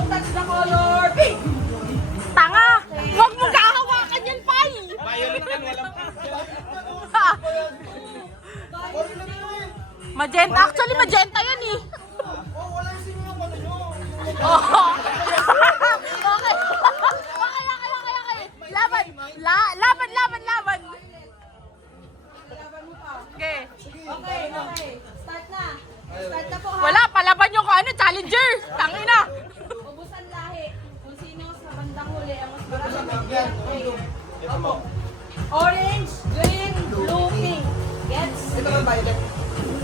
Don't touch the color pink. Tanga! Huwag mong kahawakan yan, Pai! Magenta. Actually, magenta yan eh. Oh. Okay. Okay. Laban. Laban. Okay. Okay. Start na. Start na po ha. Wala, palaban yung ano, challenger. Tangina. Ubusan lahi. Kung sino sa bandang huli ang mas marami. Opo. Orange, green, blue, pink. Gets? Ito ba violet?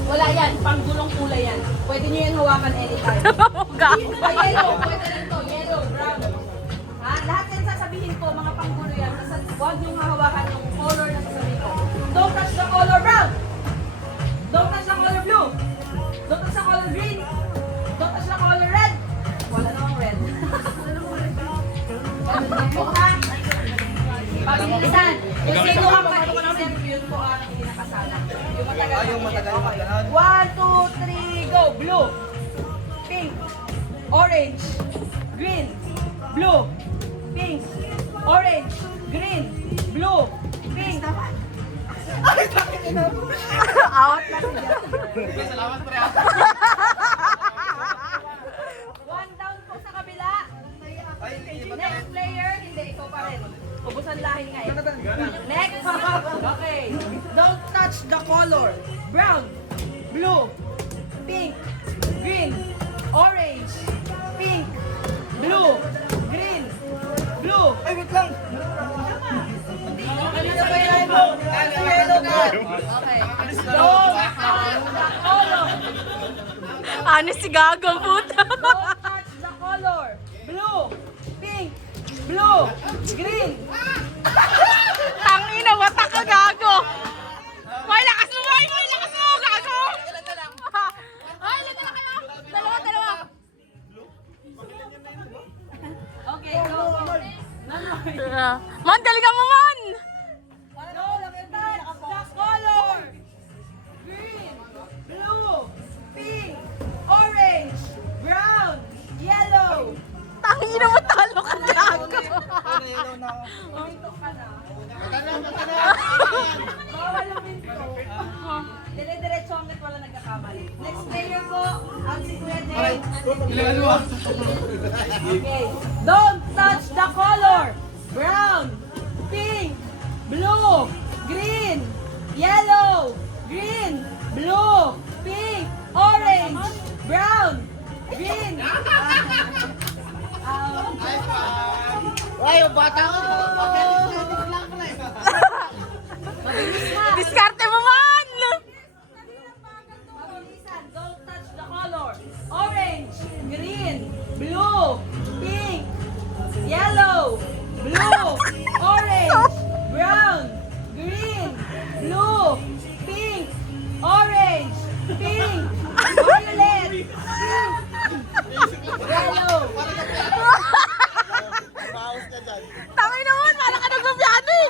Wala yan. Panggulong kulay yan. Pwede nyo yan hawakan anytime. Yellow. Pwede rin to. Yellow, brown. Ha? Lahat yan sasabihin ko, mga panggulo yan. Huwag nyo hawakan yung color na sasabihin ko. Don't touch the color brown. Don't touch the color blue. Don't touch the color green. Don't touch the color red. Wala namang red. Pabilisan. Kung sino ang pag-iisip, yun po ang hindi nakasala. Yung matagal. Yung matagal. 1, 2, 3, go! Blue, pink, orange, green, blue, pink, orange, green, blue, pink. Out. Salamat pre. One down po sa kabila. Next player, hindi, ikaw pa rin. Ubusan lahi nga eh. Next. Okay. Don't touch the color. Brown, blue, pink, green, orange, pink, blue, green, blue. Ay, wait lang. Okay na ba yan? Yellow card. Okay. Don't touch the color. Ano si Gago, puta? Don't touch the color. Blue, pink, blue, green. Tangina, watak ka, Gago. May lakas mo, Gago. Ay, ilan na kayo? Dalawa. Okay, go. Man, galingan mo, man. Don't touch the color. Green, blue, pink, orange, brown, yellow. Tangina mo, talo ka, Gago. Yellow na ako. Minto ka na. Bawal ang minto. Dire-diretso hanggat wala nagkakamali. Next player po, ang si Kuya Jay. Okay. Don't touch the color. Brown, pink, blue, green, yellow, green, blue, pink, orange, brown, green. Ay, yung bata ko. Diskarte mo, man. Mabilisan. Don't touch the color. Orange, green, blue, pink, yellow, blue, orange, brown, green, blue, pink, orange, pink, violet, pink, yellow. Tangina mo, parang ka nagbabiano eh.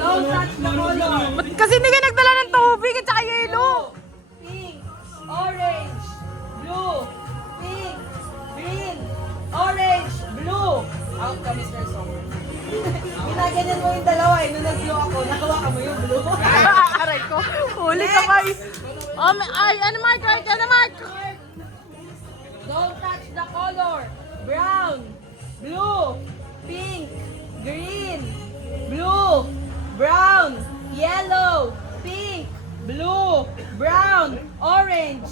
Don't touch the color. Kasi hindi ka nagdala ng tubig at saka yelo. Pink, orange, blue, pink, green, orange, blue. Out ka, Mr. Song. Ginaganyan mo yung dalawa eh. Nung nag-blue ako, nakawa ka mo yung blue. Aray ko. Huli ka ba? Ay, ano Mark? Don't touch the color. Brown, blue, pink, green, blue, brown, yellow, pink, blue, brown, orange.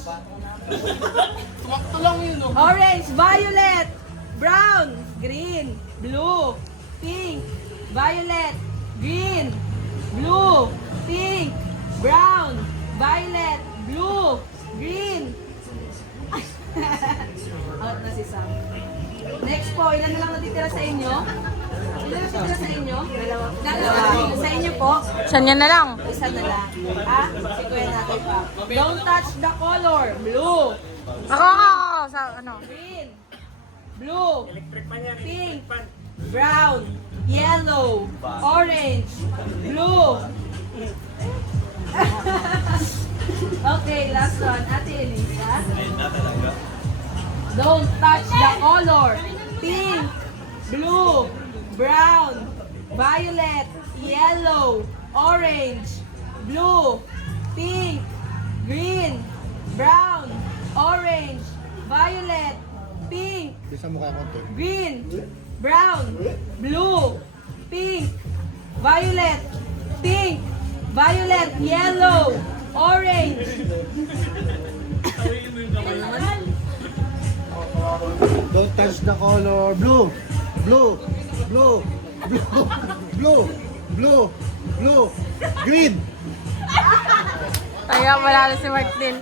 Orange, violet, brown, green, blue, pink, violet, green, blue, pink, brown, violet, blue, green. Out na si Sam. Next po, ilan na lang natitira sa inyo? Ilan na natitira sa inyo? Dalawa. Sa inyo po, Saan yan na lang? isa na lang. Ha? Si Kuya natin pa. Don't touch the color. Blue, Ako. Sa ano? green, blue, pink, brown, yellow, orange, blue, last one, Ate Elisa. Don't touch the color. Pink, blue, brown, violet, yellow, orange, blue, pink, green, brown, orange, violet, pink, Bisa mo kaya konti. green, brown, blue, pink, violet, pink, violet, yellow, orange. Don't touch the color. Blue. Blue. Blue. Blue. Blue. Blue. Blue. Green. Kaya wala na si Martin.